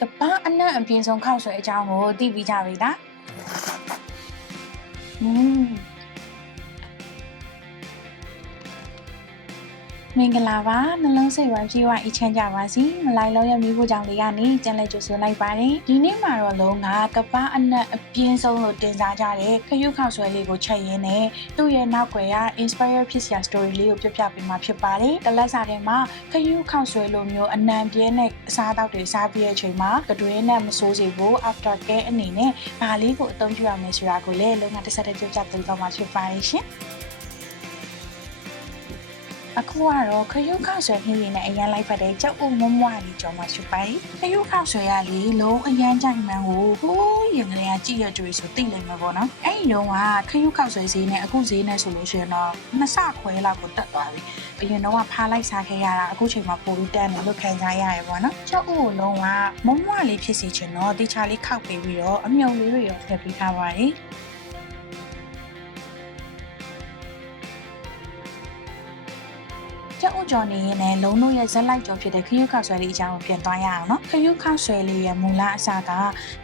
တပန်းအနံ့အပြင်းဆုံးခောက်ဆွဲအကြောင်းကိုသိပြီးကြပြီလားမင်္ဂလာပါနှလုံးစိတ်ဝမ်းပြေဝအချမ်းကြပါစီမလိုက်လုံးရမိဖို့ကြောင့်လေးကနေကြံလဲကြိုဆိုလိုက်ပါတယ်ဒီနေ့မှာတော့လုံးကကပန်းအနံ့အပြင်းဆုံးလို့တင်စားကြတဲ့ခရုခောက်ဆွဲလေးကိုချက်ရင်းနဲ့သူ့ရဲ့နောက်ွယ်က inspire ဖြစ်စရာ story လေးကိုပြပြပေးမှာဖြစ်ပါတယ်တလက်စာထဲမှာခရုခောက်ဆွဲလိုမျိုးအနံပြင်းတဲ့အစားအသောက်တွေစားပြီးတဲ့အချိန်မှာကတွင်းနဲ့မဆိုးစေဖို့ after care အနေနဲ့ဘာလေးကိုအသုံးပြုရမယ်ဆိုတာကိုလည်းလုံးကတစ်ဆက်တည်းပြပြပေးတော့မှာဖြစ်ပါတယ်ရှင်အခုကတော့ခရုခောက်ဆွဲနှီးရည်နဲ့အရန်လိုက်ဖက်တဲ့ကြောက်အုံမွမွလေးကြောင်းမှာဖြစ်ပါတယ်ခရုခောက်ဆွဲရလေလုံးအရန်ကြိုက်မှန်းကိုဟိုးရင်ကလေးကကြည့်ရကြွေဆိုသိနိုင်မှာပေါ့နော်အဲ့ဒီတော့ကခရုခောက်ဆွဲဈေးနဲ့အခုဈေးနဲ့ဆိုလို့ရှိရင်တော့နှစ်ဆခွဲလောက်ကိုတက်သွားပြီအရင်တော့ဖားလိုက်စားခဲ့ရတာအခုချိန်မှာပိုပြီးတက်နေလို့ခံစားရရပေါ့နော်ကြောက်အုံကိုလုံးကမွမွလေးဖြစ်စီချင်တော့တေချာလေးခောက်ပေးပြီးတော့အမြုံလေးတွေရောထည့်ပေးထားပါတယ်ကျအုပ်ကျော်နေရင်လည်းလုံးတို့ရဲ့ဇက်လိုက်ကျော်ဖြစ်တဲ့ခရုခောက်ဆွဲလေးအကြောင်းကိုပြန်သွားရအောင်နော်ခရုခောက်ဆွဲလေးရဲ့မူလအစက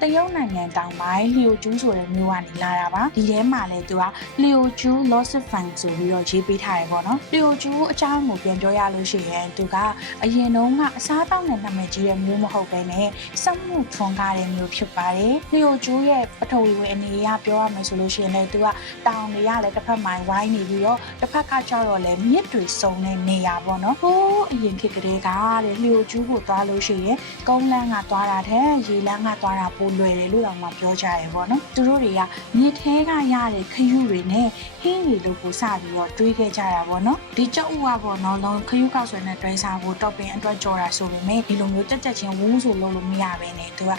တရုတ်နိုင်ငံတောင်ပိုင်းလျိုကျူးဆိုတဲ့မြို့ကနေလာတာပါဒီထဲမှာလည်းသူကလျိုကျူး lost fan ဆိုပြီးတော့ရေးပေးထားတယ်ပေါ့နော်လျိုကျူးအကြောင်းကိုပြန်ပြောရလို့ရှိရင်သူကအရင်တုန်းကအစားတောက်နဲ့နာမည်ကြီးတဲ့မြို့မဟုတ်ဘဲနဲ့စက်မှုထွန်းကားတဲ့မြို့ဖြစ်ပါတယ်လျိုကျူးရဲ့ပထဝီဝင်အနေအရပြောရမယ်ဆိုလို့ရှိရင်လည်းသူကတောင်တွေကလည်းတစ်ဖက်မှာဝိုင်းနေပြီးတော့တစ်ဖက်ကကျတော့လည်းမြစ်တွေစုံနေနေရပေါ့နော်ဟိုးအရင်ခေတ်ကလေးကတဲ့လျိုကျူးကိုသွားလို့ရှိရင်ကုန်းလန်းကသွားတာတဲ့ရေလန်းကသွားတာပိုလွယ်တယ်လို့တော့မှပြောကြရပေါ့နော်သူတို့တွေကမြစ်ထဲကရတဲ့ခရုတွေနဲ့ဟင်းတွေလို့ကိုစပြီးတော့တွေးခဲ့ကြတာပေါ့နော်ဒီကြောက်ဥကပေါ့နော်လုံးခရုခောက်ဆွဲနဲ့တွဲစားဖို့တော့ပင်အတွက်ကြော်တာဆိုပေမဲ့ဒီလိုမျိုးတက်တက်ချင်းဝူးဆိုလို့မရဘဲနဲ့သူက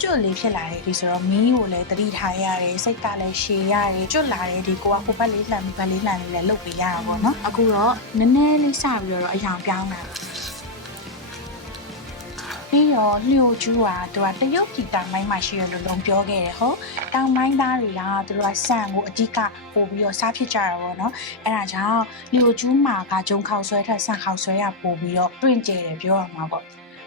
ကျွတ်လေးဖြစ်လာတယ်ဒီဆိုတော့မီးကိုလည်းတတိထားရတယ်စိတ်ကလည်းရှည်ရတယ်ကျွတ်လာတယ်ဒီကိုကဟိုဘက်လေးလှန်ဘက်လေးလှန်လေးလည်းလုပ်ပေးရတာပေါ့နော်အခုတော့နည်းနည်းလေးစပြီးတော့အယောင်ပြောင်းလာပြီးတော့လျိုကျူးကသူကတရုတ်ပြည်တောင်ပိုင်းမှာရှိရလို့လုံးပြောခဲ့တယ်ဟုတ်တောင်ပိုင်းသားတွေကသူတို့ကဆန်ကိုအဓိကပို့ပြီးတော့စားဖြစ်ကြတာပေါ့နော်အဲ့ဒါကြောင့်လျိုကျူးမှာကဂျုံခောက်ဆွဲထက်ဆန်ခောက်ဆွဲရပို့ပြီးတော့တွင့်ကျဲတယ်ပြောရမှာပေါ့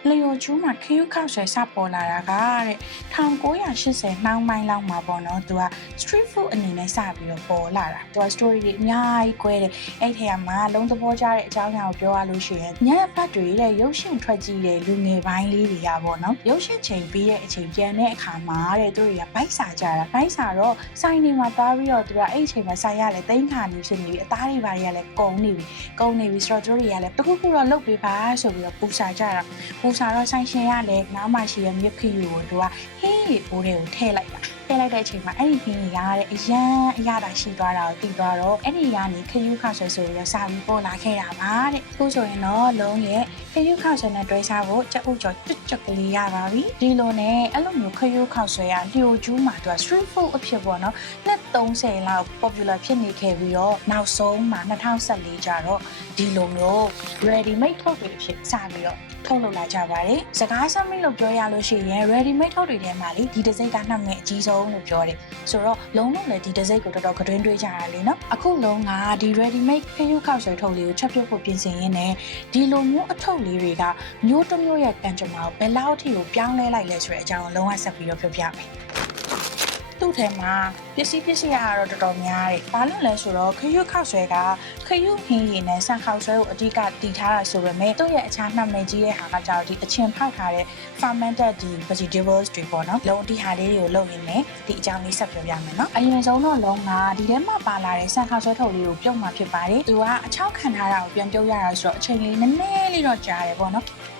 လျိုကျူးမှာခရုခောက်ဆွဲစပေါ်လာတာကတဲ့1980နှောင်းပိုင်းလောက်မှာပေါ့နော်သူက street food အနေနဲ့စပြီးတော့ပေါ်လာတာသူက story တွေအများကြီး꿰တယ်အဲ့ထဲမှာလုံးသဘောကျတဲ့အကြောင်းအရာကိုပြောရလို့ရှိရင်ညဘက်တွေတဲ့ရုပ်ရှင်ထွက်ကြည့်တဲ့လူငယ်ပိုင်းလေးတွေကပေါ့နော်ရုပ်ရှင်ချိန်ပြီးတဲ့အချိန်ပြန်တဲ့အခါမှာတဲ့သူတွေကဘိုက်စာကြတာဘိုက်စာတော့ဆိုင်နေမှာသွားပြီးတော့သူကအဲ့အချိန်မှာဆိုင်ရလဲတိန်းခါနေဖြစ်နေပြီအသားတွေဘာတွေကလည်းကုန်နေပြီဆိုတော့သူတွေကလည်းတခုခုတော့လုပ်ပေးပါဆိုပြီးတော့ပူစာကြတာပူစာတော့ဆိုင်ရှင်ရလဲနောက်မှရှိရမြက်ခီကိုသူကဟင်းရီပိုးတွေကိုထည့်လိုက်တဲ့အချိန်မှာအဲ့ဒီဟင်းရီကတဲ့အရန်အရသာရှိသွားတာကိုသိသွားတော့အဲ့ဒီကနေခရုခောက်ဆွဲဆိုပြီးတော့စာပြီးပေါ်လာခဲ့တာပါတဲ့အခုဆိုရင်တော့လုံးရဲ့ခရုခောက်ဆွဲနဲ့တွဲစားဖို့ကြက်ဥကျော်ကျွတ်ကလေးရပါပြီဒီလိုနဲ့အဲ့လိုမျိုးခရုခောက်ဆွဲရလျိုကျူးမှာသူက street food အဖြစ်ပေါ့နော်နှစ်30လောက် popular ဖြစ်နေခဲ့ပြီးတော့နောက်ဆုံးမှာ2014ကျတော့ဒီလိုမျိုး ready made ထုတ်တွေအဖြစ်စပြီးတော့ထုတ်လုပ်လာကြပါတယ်စကားစမိတ်လို့ပြောရလို့ရှိရင် ready made ထုတ်တွေထဲမှာလေဒီတစ်စိတ်ကနှံ့မဲ့အကြီးဆုံးလို့ပြောတယ်ဆိုတော့လုံးလုံးလည်းဒီတစ်စိတ်ကိုတော်တော်ကတွင်းတွေးကြတာလေနော်အခုလုံးကဒီ ready made ခရုခောက်ဆွဲထုတ်လေးကိုချက်ပြုတ်ဖို့ပြင်ဆင်ရင်းနဲ့ဒီလိုမျိုးအထုပ်လေးတွေကမျိုးတစ်မျိုးရဲ့ကံကြမ္မာကိုဘယ်လောက်အထိကိုပြောင်းလဲလိုက်လဲဆိုတဲ့အကြောင်းကိုလုံးဝဆက်ပြီးတော့ပြောပြမယ်သူ့ထဲမှာပစ္စည်းရတော့တော်တော်များတယ်။ဘာလို့လဲဆိုတော့ခရုခောက်ဆွဲကခရုဟင်းရည်နဲ့ဆန်ခောက်ဆွဲကိုအဓိကတည်ထားတာဆိုပေမဲ့သူ့ရဲ့အခြားနှံမယ်ကြီးရဲ့ဟာကကြောက်ဒီအချင်းဖောက်ထားတဲ့ fermented ဒီ vegetables တွေပေါ့နော်။လုံးဒီဟာလေးတွေကိုလုပ်ရင်းနဲ့ဒီအကြောင်းလေးဆက်ပြောပြမယ်နော်။အရင်ဆုံးတော့လုံးကဒီထဲမှာပါလာတဲ့ဆန်ခောက်ဆွဲထုတ်လေးကိုပြုတ်မှဖြစ်ပါတယ်။သူကအချောက်ခံထားတာကိုပြန်ပြုတ်ရတာဆိုတော့အချိန်လေးနည်းနည်းလေးတော့ကြာတယ်ပေါ့နော်။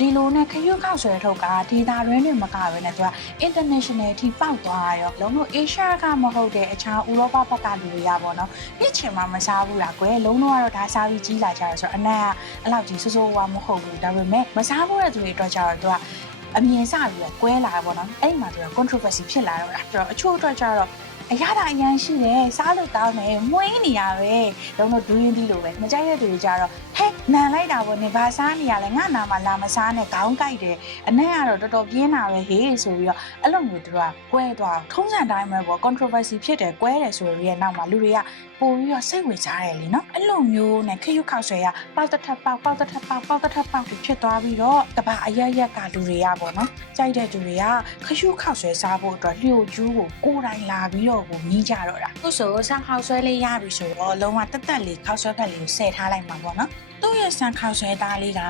ဒီလိုနဲ့ခရုခောက်ဆွဲထုတ်ကဒေတာရင်းတွေမကဘဲနဲ့သူက international ထိပေါက်သွားရောလုံးလို့ Asia ကမဟုတ်တဲ့အခြားဥရောပဘက်ကလူတွေရပါတော့နှစ်ချင်မှမစားဘူးလားကွယ်လုံးတော့ဒါစားပြီးကြီးလာကြတယ်ဆိုတော့အနက်ကအလောက်ကြီးစိုးစိုးဝါမဟုတ်ဘူးဒါပေမဲ့မစားဘူးတဲ့သူတွေအတွက်ကျတော့သူကအ အမြင်စပြီးတော့ကွဲလာတာပေါ့နော်အဲ့မှာသူက controversy ဖြစ်လာတော့တာဆိုတော့အချို့အတွက်ကျတော့အရသာအရန်ရှိတယ်စားလို့ကောင်းတယ်မွေးနေရပဲလုံးလို့ဒူးရင်းသီးလိုပဲမကြိုက်တဲ့သူတွေကြတော့ဟဲ့နန်လိုက်တာပေါ့နေဘာစားနေရလဲငါနာမှာလာမစားနဲ့ခေါင်းကိုက်တယ်အနက်ကတော့တော်တော်ပြင်းတာပဲဟေးဆိုပြီးတော့အဲ့လိုမျိုးသူကကွဲသွားထုံးစံတိုင်းပဲပေါ့ controversy ဖြစ်တယ်ကွဲတယ်ဆိုတော့ရဲ့နောက်မှာလူတွေကပို့ပြီးတော့စိတ်ဝင်စားတယ်လीနော်အဲ့လိုမျိုးနဲ့ခရုခောက်ဆွဲရပေါက်တထက်ပေါက်ပေါက်တထက်ပေါက်ပေါက်တထက်ပေါက်ဖြစ်သွားပြီးတော့ကဘာအရရက်ကလူတွေကပေါ့နော်ကြိုက်တဲ့သူတွေကခရုခောက်ဆွဲစားဖို့အတွက်လျှို့ကျူးကိုကိုယ်တိုင်လာပြီးတော့ကိုမြည်ကြတော့တာသူဆိုဆန်ခောက်ဆွဲလေးရပြီဆိုတော့လုံးဝတက်တက်လေးခောက်ဆွဲဖက်လေးကိုဆယ်ထားလိုက်မှာပေါ့နော်သူ့ရဲ့ဆန်ခောက်ဆွဲသားလေးက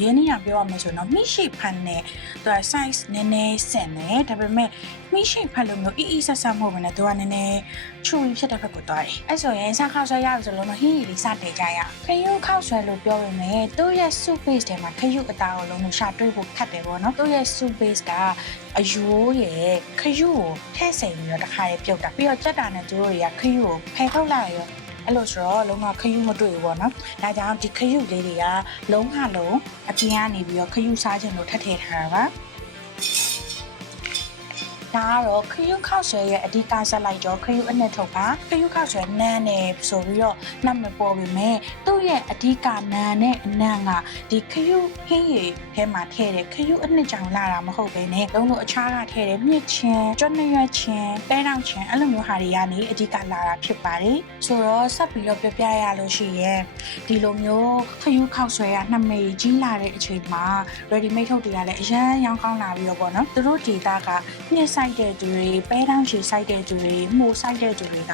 ရင်းနှီးရပြောရမယ်ဆိုတော့မိရှိဖန်နဲ့သူက size နည်းနည်းဆင်တယ်ဒါပေမဲ့မိရှိဖန်လို့မျိုးအီဆက်ဆက်မဟုတ်ဘဲနဲ့သူကနည်းနည်းချူရီဖြစ်တဲ့ဘက်ကိုသွားတယ်အဲ့ဆိုရင်ဆန်ခောက်ဆွဲရပြီဆိုလို့ဟင်းရီလေးစတင်ကြရခရုခောက်ဆွဲလို့ပြောရမယ်သူ့ရဲ့ soup base ထဲမှာခရုအသားကိုလုံးလို့ရှာတွေးဖို့ခက်တယ်ပေါ့နော်သူ့ရဲ့ soup base ကအယိုးရဲ့ခရုကိုထည့်စိန်ပြီးတော့တစ်ခါရေးပြုတ်တာပြီးတော့ကြက်တာနဲ့သူတို့တွေကခရုကိုဖယ်ထုတ်လိုက်ရောအဲ့လိုဆိုတော့လုံးဝခရုမတွေ့ဘူးပေါ့နော်ဒါကြောင့်ဒီခရုလေးတွေကလုံးဝလုံးအပြင်ကနေပြီးတော့ခရုစားခြင်းလို့ထပ်ထည့်ထားတာပါဒါကတော့ခရုခောက်ဆွဲရဲ့အဓိကဆက်လိုက်တော့ခရုအနှစ်ထုတ်ပါခရုခောက်ဆွဲနန်းနေဆိုပြီးတော့နှမပေါ်ပြီမဲ့သူ့ရဲ့အဓိကနန်းနဲ့အနံ့ကဒီခရုဟင်းရည်ထဲမှာထည့်တယ်ခရုအနှစ်ကြောင်လာတာမဟုတ်ပဲနဲ့လုံးလို့အခြားကထည့်တယ်မြစ်ချင်းကျွတ်နရွက်ချင်းပဲတောင်ချင်းအဲ့လိုမျိုးဟာတွေကနေအဓိကလာတာဖြစ်ပါတယ်ဆိုတော့ဆက်ပြီးတော့ပြရလို့ရှိရင်ဒီလိုမျိုးခရုခောက်ဆွဲကနှမေကြီးလာတဲ့အချိန်မှာ ready made ထုတ်တွေကလည်းအရန်ရောင်းကောင်းလာပြီးတော့ပေါ့နော်သူတို့ဒေတာကနှစ်ဆိုင်တဲ့သူတွေပဲတောင်ချီဆိုင်တဲ့သူတွေမှုဆိုင်တဲ့သူတွေက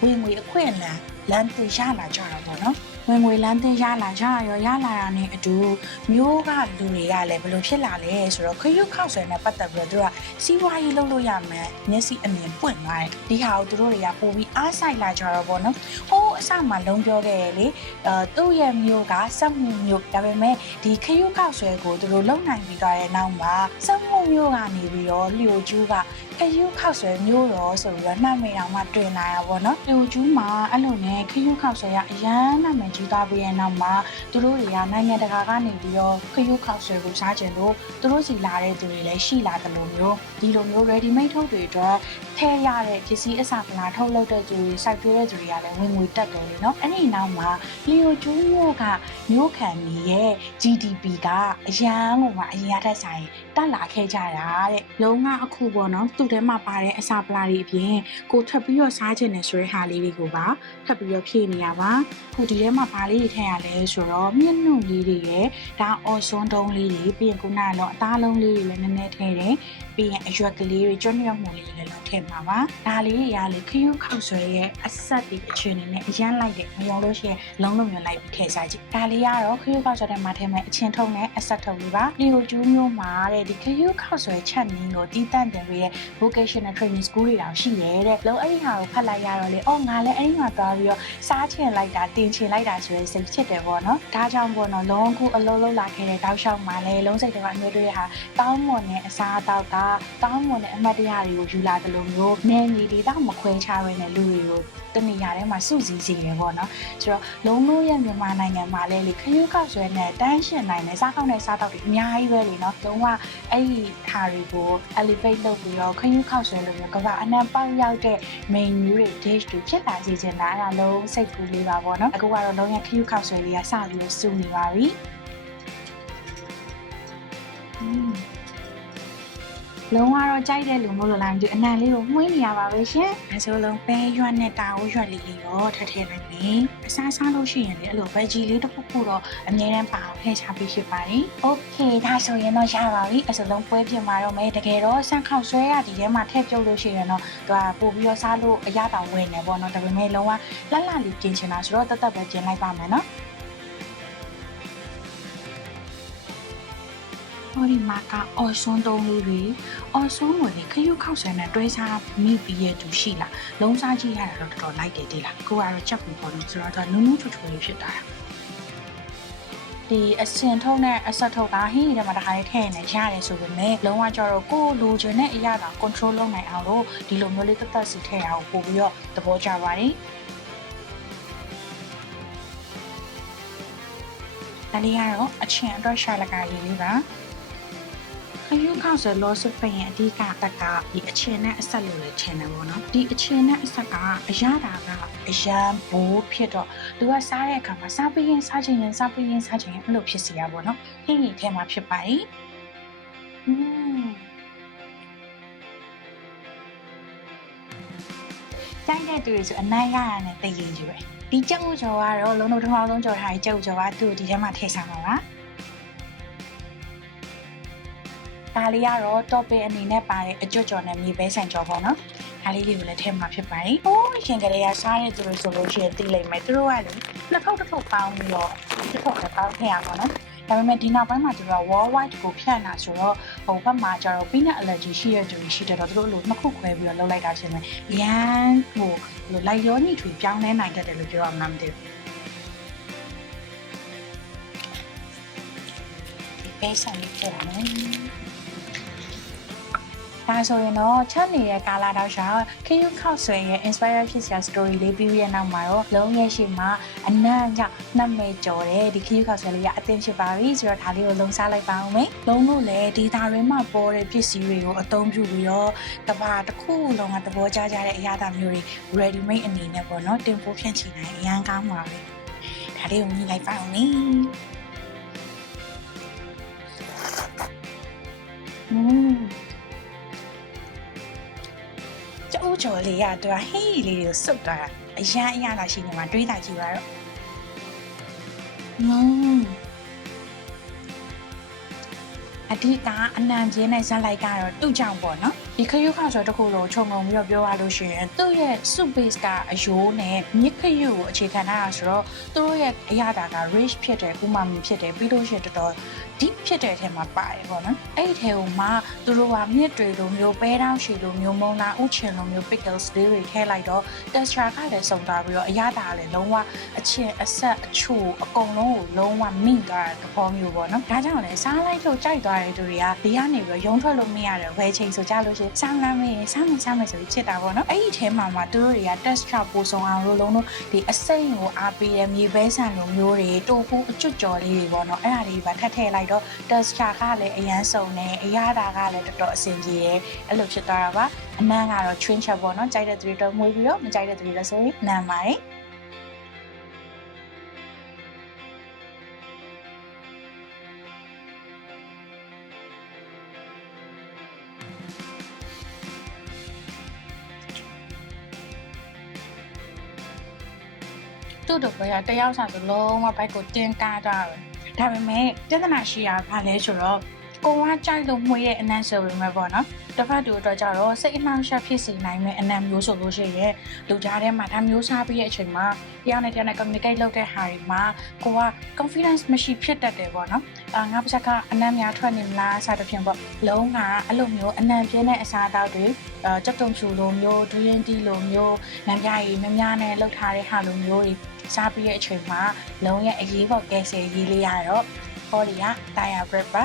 ဝင်ငွေအခွင့်အလမ်းလမ်းတင်ရလာကြတာပေါ့နော်ဝင်ငွေလမ်းတင်ရလာကြရောရလာတာနဲ့အတူမျိုးကလူတွေကလည်းဘယ်လိုဖြစ်လာလဲဆိုတော့ခရုခောက်ဆွဲနဲ့ပတ်သက်ပြီးတော့သူကစီးပွားရေးလုပ်လို့ရမယ်မျက်စိအမြင်ပွင့်သွားတယ်ဒီဟာကိုသူတို့တွေကပို့ပြီးအားဆိုင်လာကြတော့ပေါ့နော်ဟိုးအစမှလုံးပြောခဲ့ရလေသူ့ရဲ့မျိုးကစက်မှုမျိုးဒါပေမဲ့ဒီခရုခောက်ဆွဲကိုသူတို့လုံနိုင်ပြီးသွားတဲ့နောက်မှာစက်မှုမျိုးကနေပြီးတော့လျှိုကျူးကခရုခောက်ဆွဲမျိုးတော့ဆိုပြီးတော့နှမ်းမေတောင်မှတွင်လာတာပေါ့နော်လျှိုကျူးမှာအဲ့လိုနဲ့ခရုခောက်ဆွဲကအရန်နာမည်ကြီးသွားပြီးတဲ့နောက်မှာသူတို့တွေကနိုင်ငံတကာကနေပြီးတော့ခရုခောက်ဆွဲကိုစားကြလို့သူတို့စီလာတဲ့သူတွေလည်းရှိလာတယ်လို့မျိုးဒီလိုမျိုး ready made ထုတ်တွေအတွက်ထဲရတဲ့ပစ္စည်းအစာပလာထုတ်လုပ်တဲ့သူတွေစိုက်ပျိုးတဲ့သူတွေကလည်းဝင်ငွေတက်တယ်လေနော်အဲ့ဒီနောက်မှာလျှိုကျူးမျိုးကမျိုးခံနေရဲ့ GDP ကအရန်ကိုမှအရင်ကထက်ဆိုင်တက်လာခဲ့ကြတာတဲ့လုံးဝအခုပေါ့နော်သူ့ထဲမှာပါတဲ့အစာပလာတွေအပြင်ကိုထပ်ပြီးတော့စားခြင်းနဲ့ဆိုတဲ့ဟာလေးတွေကိုပါထပ်ပြီးတော့ဖြည့်နေရပါခုဒီထဲမှာပါလေးတွေထည့်ရလဲဆိုတော့မြင့်နှုတ်လေးတွေရဲ့ဒါအော်စွန်းတုံးလေးတွေပြီးရင်ခုနကတော့အသားလုံးလေးတွေလည်းနည်းနည်းထည့်တယ်ပြီးရင်အရွက်ကလေးတွေကျွတ်ညွတ်မှုလေးတွေလည်းထည့်မှာပါဒါလေးတွေကလေခရုခောက်ဆွဲရဲ့အဆက်တွေအခြေအနေနဲ့အရန်လိုက်တယ်မယုံလို့ရှိရင်လုံးလုံးမျိုးလိုက်ပြီးထည့်စားကြည့်ဒါလေးကတော့ခရုခောက်ဆွဲတဲ့မှာထည့်မယ်အချင်းထုံနဲ့အဆက်ထုံလေးပါလီယိုကျူးမျိုးမှာတဲ့ဒီခရုခောက်ဆွဲချက်နည်းကိုတီးတန့်တယ်ပြီးရဲ့ vocational training school တွေတောင်ရှိရဲတဲ့လုံးအဲ့ဒီဟာကိုဖတ်လိုက်ရတော့လေအော်ငါလည်းအဲ့ဒီမှာသွားပြီးတော့စားချင်လိုက်တာတင်ချင်လိုက်တာဆိုရင်စိတ်ဖြစ်တယ်ပေါ့နော်ဒါကြောင့်ပေါ့နော်လုံးခုအလုံးလုံးလာခဲ့တဲ့တောက်လျှောက်မှာလည်းလုံးစိတ်တွေကအမျိုးတွေဟာတောင်းမွန်တဲ့အစားအသောက်ကတောင်းမွန်တဲ့အမှတ်တရတွေကိုယူလာတယ်လို့မျိုးနည်းနည်းလေးတော့မခွဲခြားရတဲ့လူတွေကိုတနေရာထဲမှာစုစည်းစီတယ်ပေါ့နော်ဆိုတော့လုံးလို့ရဲ့မြန်မာနိုင်ငံမှာလည်းလေခရုခောက်ဆွဲနဲ့တန်းရှင်နိုင်တဲ့စားကောင်းတဲ့စားတောက်တွေအများကြီးပဲလေနော်လုံးဝအဲ့ဒီဟာတွေကို elevate လုပ်ပြီးတော့ခရုခောက်ဆွဲလို့မျိုးကဘာအနံပေါက်ရောက်တဲ့ menu တွေ dish တွေဖြစ်လာစေချင်တာအဲ့ဒါလုံးစိတ်ကူးလေးပါပေါ့နော်အခုကတော့လုံးရခရုခောက်ဆွဲလေးကစပြီးတော့စုနေပါပြီလုံးဝတော့ကြိုက်တဲ့လူမျိုးလိုလားဒီအနံလေးကိုမှွေးနေရပါပဲရှင်အဲဆိုလုံးပဲရွက်နဲ့တာဝရွက်လေးလေးတော့ထည့်လိုက်မယ်အစားစားလို့ရှိရင်လေအဲ့လို veggie လေးတစ်ခုခုတော့အများနဲ့ပါအောင်ထည့်ချပေးဖြစ်ပါတယ်โอเคဒါဆိုရင်တော့ရပါပြီအဲဆိုလုံးပွဲပြင်มาတော့မယ်တကယ်တော့ဆန်ခောက်ဆွဲရဒီထဲမှာထည့်ပြုတ်လို့ရှိရင်တော့သူကပို့ပြီးတော့စားလို့အရတောင်ဝင်နေပေါ့နော်ဒါပေမဲ့လုံးဝလှလှလေးပြင်ချင်တာဆိုတော့တတ်ပဲပြင်လိုက်ပါမယ်နော်ဟောဒီမှာကအော်စွန်းတုံးလေးတွေအော်စွန်းဝင်လေခရုခောက်ဆွဲနဲ့တွဲစားမိပြီးရတူရှိလားလုံးစားကြည့်ရတာတော့တော်တော်လိုက်တယ်တိလားကိုကတော့ချက်ပြီးပေါ်လို့ဆိုတော့နူးနူးချွတ်ချွတ်လေးဖြစ်တာဒီအစင်ထုံးနဲ့အဆက်ထုပ်ကဟင်းရည်ထဲမှာတစ်ခါလေးထည့်နေရတယ်ဆိုပေမဲ့လုံးဝကြတော့ကိုလိုချင်တဲ့အရာတော့ control လုပ်နိုင်အောင်လို့ဒီလိုမျိုးလေးတက်စီထည့်အောင်ပို့ပြီးတော့သဘောကျပါတယ်ဒါလေးကတော့အချင်းအတွက်ရှာလကာလေးလေးပါ ခယူးခောက်ဆိုလောစဖိန်ရဲ့အဓိကတက်ကဒီအချင်းနဲ့အဆက်လို့လည်းထင်တယ်ပေါ့နော်ဒီအချင်းနဲ့အဆက်ကအရတာကအရန်ဘိုးဖြစ်တော့သူကစားတဲ့အခါမှာစားပြီးရင်စားချင်ရင်စားပြီးရင်စားချင်ရင်အဲ့လိုဖြစ်စီရပေါ့နော်ဟင်းကြီးထဲမှာဖြစ်ပါ၏တိုင်းတဲ့သူတွေဆိုအနိုင်ရရနဲ့တည်ရည်ယူပဲဒီကြောက်ကြော်ကတော့လုံးလုံးတစ်ထောင်လုံးကြော်ထားတဲ့ကြောက်ကြော်ကသူ့ဒီထဲမှာထည့်ဆောင်ပါပါဒါလေးကတော့ topic အနေနဲ့ပါတဲ့အကျွတ်ကြော်နဲ့မြေပဲဆန်ကြော်ပေါ့နော်ဒါလေးတွေကိုလည်းထည့်မှာဖြစ်ပါတယ်ဟိုးရှင်ကလေးကစားတဲ့သူတွေဆိုလို့ရှိရင်သိလိမ့်မယ်သူတို့ကလေတစ်ထုပ်တစ်ထုပ်ပေါင်းပြီးတော့တစ်ထုပ်လည်းပေါင်းထည့်ရပါတော့ဒါပေမဲ့ဒီနောက်ပိုင်းမှာသူတို့က worldwide ကိုဖြန့်တာဆိုတော့ဟိုဘက်မှာကျတော့ peanut allergy ရှိတဲ့သူတွေရှိတယ်တော့သူတို့လိုနှစ်ခုခွဲပြီးတော့လုပ်လိုက်တာရှင်မယ်ရန်ဟိုလိုက်ရောညှိထွေပြောင်းလဲနိုင်တတ်တယ်လို့ပြောရမှာမသိဘူးဒီပဲဆန်လေးထည့်ရမယ်ဒါဆိုရင်တော့ချက်နေတဲ့ကာလာတောက်ရှာခယူးခောက်ဆွဲရဲ့ inspire ဖြစ်စရာ story လေးပြီးရနောက်မှာတော့လုံးရဲ့ရှိမှာအနံ့ကြောင့်နှက်မဲကြော်တယ်ဒီခယူးခောက်ဆွဲလေးကအသင့်ဖြစ်ပါပြီဆိုတော့ဒါလေးကိုလုံးစားလိုက်ပါအောင်မယ်လုံးလို့လည်းဒီသားရင်းမှာပေါ်တဲ့ပစ္စည်းတွေကိုအသုံးပြုပြီးတော့တဘာတစ်ခုလုံးကသဘောကျကြတဲ့အရာတာမျိုးတွေ ready made အနေနဲ့ပေါ့နော်တင်ပို့ဖြန့်ချီနိုင်အရန်ကောင်းပါပဲဒါလေးကိုမြင်လိုက်ပါအောင်နိကျိုးကျော်လေးရတော့ဟင်းလေးကိုစုပ်သွားတာအရန်အရသာရှိနေမှာတွေးတာကြည့်ပါတော့အဓိကအနံပြင်းနဲ့ဇက်လိုက်ကတော့သူ့ကြောင့်ပေါ့နော်ဒီခရုခောက်ဆိုတခုလုံးခြုံငုံပြီးတော့ပြောရလို့ရှိရင်သူ့ရဲ့ soup base ကအယိုးနဲ့မြစ်ခရုကိုအခြေခံထားတာဆိုတော့သူတို့ရဲ့အရာတာက rich ဖြစ်တယ်ဥမာမီဖြစ်တယ်ပြီးလို့ရှိရင်တော်တော် deep ဖြစ်တဲ့အထက်မှာပါတယ်ပေါ့နော်အဲ့ဒီထဲကိုမှသူတို့ကမြစ်တွေလိုမျိုးပဲတောင်းရှည်လိုမျိုးမုံလာဥချင်လိုမျိုး pickles လေးတွေထည့်လိုက်တော့ texture ကလည်းစုံသွားပြီးတော့အရာတာကလည်းလုံးဝအချင်အဆက်အချို့အကုန်လုံးကိုလုံးဝမိသွားတဲ့သဘောမျိုးပေါ့နော်ဒါကြောင့်လည်းစားလိုက်လို့ကြိုက်သွားတဲ့သူတွေကဒီကနေပြီးတော့ရုံထွက်လို့မရတယ်ဝယ်ချိန်ဆိုကြလို့ရှိရင်စားလာမယ်စားမယ်ဆိုပြီးချစ်တာပေါ့နော်အဲ့ဒီထဲမှာသူတို့တွေက texture ပိုဆုံးအောင်လို့လုံးလုံးဒီအစိမ့်ကိုအားပေးတဲ့မြေပဲဆန်လိုမျိုးတွေတိုဖူအကျွတ်ကြော်လေးတွေပေါ့နော်အဲ့ဒါတွေပါထပ်ထည့်လိုက်တော့ texture ကလည်းအရန်စုံနေအရသာကလည်းတော်တော်အဆင်ပြေတယ်အဲ့လိုဖြစ်သွားတာပါအနံ့ကတော့ချွင်းချက်ပေါ့နော်ကြိုက်တဲ့သူတွေတော့ငွေပြီးတော့မကြိုက်တဲ့သူတွေလည်းဆိုရင်နံပါတယ်တို့တော့ဘယ်တယောက်စားသလုံးမဘိုက်ကိုတင်းကားတာဒါပေမဲ့ပြဿနာရှိတာကလည်းဆိုတော့ကိုကကြိုက်လို့မှွေးတဲ့အနံ့ဆိုပေမဲ့ပေါ့နော်တစ်ဖက်တူတော့ကြတော့စိတ်အနှောင့်အယှက်ဖြစ်စေနိုင်မဲ့အနံ့မျိုးဆိုလို့ရှိရင်လူကြားထဲမှာဒါမျိုးစားပြီးတဲ့အချိန်မှာတယောက်နဲ့တယောက်နဲ့ communicate လုပ်တဲ့ဟာတွေမှာကိုက confidence မရှိဖြစ်တတ်တယ်ပေါ့နော်ငါပါချက်ကအနံ့များထွက်နေမလားစသဖြင့်ပေါ့လုံးကအဲ့လိုမျိုးအနံ့ပြင်းတဲ့အစားအသောက်တွေကြက်တုံချူလိုမျိုးဒူးရင်တီလိုမျိုးနံပြားကြီးများနဲ့လှုပ်ထားတဲ့ဟာလိုမျိုးတွေစားပြီးတဲ့အချိန်မှာလုံးရဲ့အရေးပေါ်ကဲဆယ်ရေးလေးရတော့ဟောဒီကတာယာ bread ပါ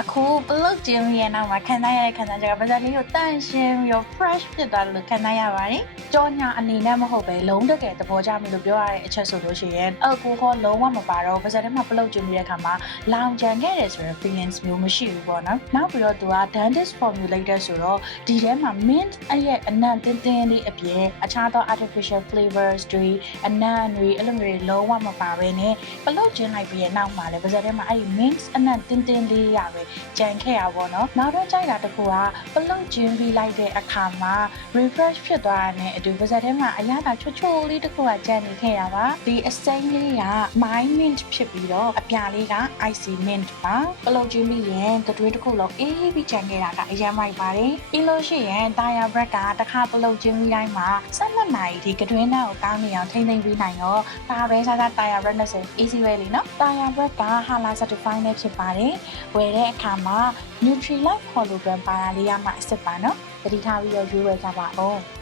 အခုဘလုတ်ကျင်းရဲ့နောက်မှာခံစားရတဲ့ခံစားချက်ကပါဇက်လေးကိုတန့်ရှင်းပြီးတော့ fresh ဖြစ်သွားလို့ခံစားရပါတယ်။ကြောညာအနေနဲ့မဟုတ်ပဲလုံးတကယ်သဘောကျပြီလို့ပြောရတဲ့အချက်ဆိုလို့ရှိရင်ကိုဟောလုံးဝမပါတော့ပါဇက်ထဲမှာဘလုတ်ကျင်းရဲ့အခါမှာလောင်ကျန်ခဲ့တယ်ဆိုရင် feelings မျိုးမရှိဘူးပေါ့နော်။နောက်ပြီးတော့သူက dentist formulated ဆိုတော့ဒီထဲမှာ mint ရဲ့အနံ့တင်းတင်းလေးအပြင်အခြားသော artificial flavors တွေအနံ့တွေအဲ့လိုမျိုးတွေလုံးဝမပါဘဲနဲ့ဘလုတ်ကျင်းလိုက်ပြီးရဲ့နောက်မှာလည်းပါဇက်ထဲမှာအဲ့ဒီ mint အနံ့တင်းတင်းလေးရပဲကြံခဲ့ရပါတော့နောက်တော့ကြိုက်တာတခုကပလုတ်ကျင်းပြီးလိုက်တဲ့အခါမှာ refresh ဖြစ်သွားတဲ့အတူပါဇက်ထဲမှာအရသာချိုချိုလေးတခုကကြံနေခဲ့ရပါဒီအစိမ်းလေးက my mint ဖြစ်ပြီးတော့အပြာလေးက icy mint ပါပလုတ်ကျင်းပြီးရင်ကတွေးတခုလုံးအေးပြီးကြံခဲ့တာကအရမ်းမိုက်ပါတယ်ပြီးလို့ရှိရင် Taya bread ကတစ်ခါပလုတ်ကျင်းပြီးတိုင်းမှာ12နာရီဒီကတွင်းနဲ့ကိုကောင်းနေအောင်ထိမ့်သိမ့်ပြီးနိုင်တော့ဒါပဲစားစား Taya bread နဲ့ဆို easy way လीနော် Taya bread က halal certified နဲ့ဖြစ်ပါတယ်ဝယ်တဲ့အခါမှာ Nutrilite hologram ပါတာလေးရမှအစ်စ်ပါနော်တတိထားပြီးတော့ရွေးဝယ်ကြပါဦး